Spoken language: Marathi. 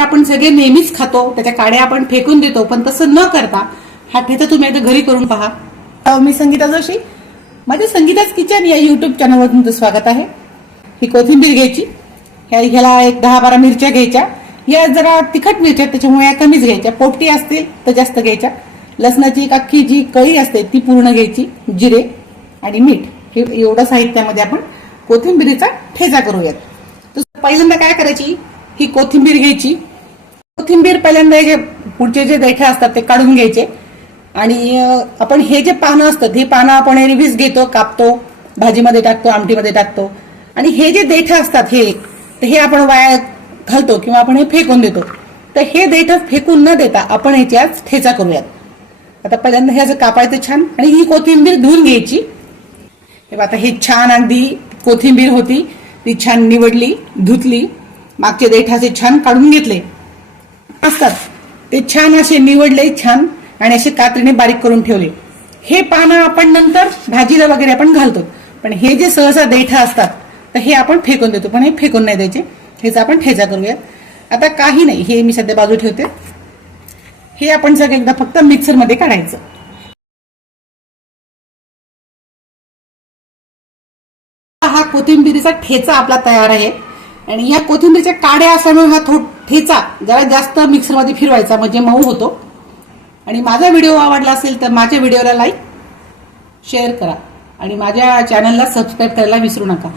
आपण सगळे नेहमीच खातो, त्याच्या काड्या आपण फेकून देतो, पण तसं न करता हा ठेचा तुम्ही एकदा घरी करून पहा। मी संगीता जोशी, माझ्या संगीताच किचन या युट्यूब चॅनलवर तुमचं स्वागत आहे। ही कोथिंबीर घ्यायची, ह्याला एक 10-12 मिरच्या घ्यायच्या, या जरा तिखट मिरच्या त्याच्यामुळे या कमीच घ्यायच्या, पोपटी असतील तर जास्त घ्यायच्या। लसणाची एक अख्खी जी कळी असते ती पूर्ण घ्यायची, जिरे आणि मीठ, हे एवढं साहित्यामध्ये आपण कोथिंबीरीचा ठेचा करूयात। तर पहिल्यांदा काय करायची, ही कोथिंबीर घ्यायची। कोथिंबीर पहिल्यांदा जे पुढचे जे देठे असतात ते काढून घ्यायचे आणि आपण हे जे पानं असतात हे पानं आपण वीस घेतो, कापतो, भाजीमध्ये टाकतो, आमटीमध्ये टाकतो आणि हे जे देठ असतात हे आपण वाया घालतो किंवा आपण हे फेकून देतो। तर हे देठ फेकून न देता आपण ह्याच्यात ठेचा करूयात। आता पहिल्यांदा हे असं कापायचं छान आणि ही कोथिंबीर धुवून घ्यायची। आता हे छान अगदी कोथिंबीर होती ती छान निवडली, धुतली, मागचे देठ असे छान काढून घेतले असतात ते छान असे निवडले छान आणि असे कात्रीने बारीक करून ठेवले। हे पानं आपण नंतर भाजीला वगैरे आपण घालतो, पण हे जे सहसा देठ असतात तर हे आपण फेकून देतो, पण हे फेकून नाही द्यायचे, ह्याचा आपण ठेचा करूयात। आता काही नाही, हे मी सध्या बाजू ठेवते। हे आपण सगळं एकदा फक्त मिक्सर मध्ये काढायचं। हा कोथिंबीरीचा ठेचा आपला तयार आहे आणि या कोथिंबीरच्या काड्या असल्यामुळे हा ठेचा जरा जास्त मिक्सर मध्ये फिरवायचा म्हणजे मऊ होतो। आणि माझा व्हिडिओ आवडला असेल तर माझ्या व्हिडिओला लाईक शेअर करा आणि माझ्या चॅनलला सबस्क्राईब करायला विसरू नका।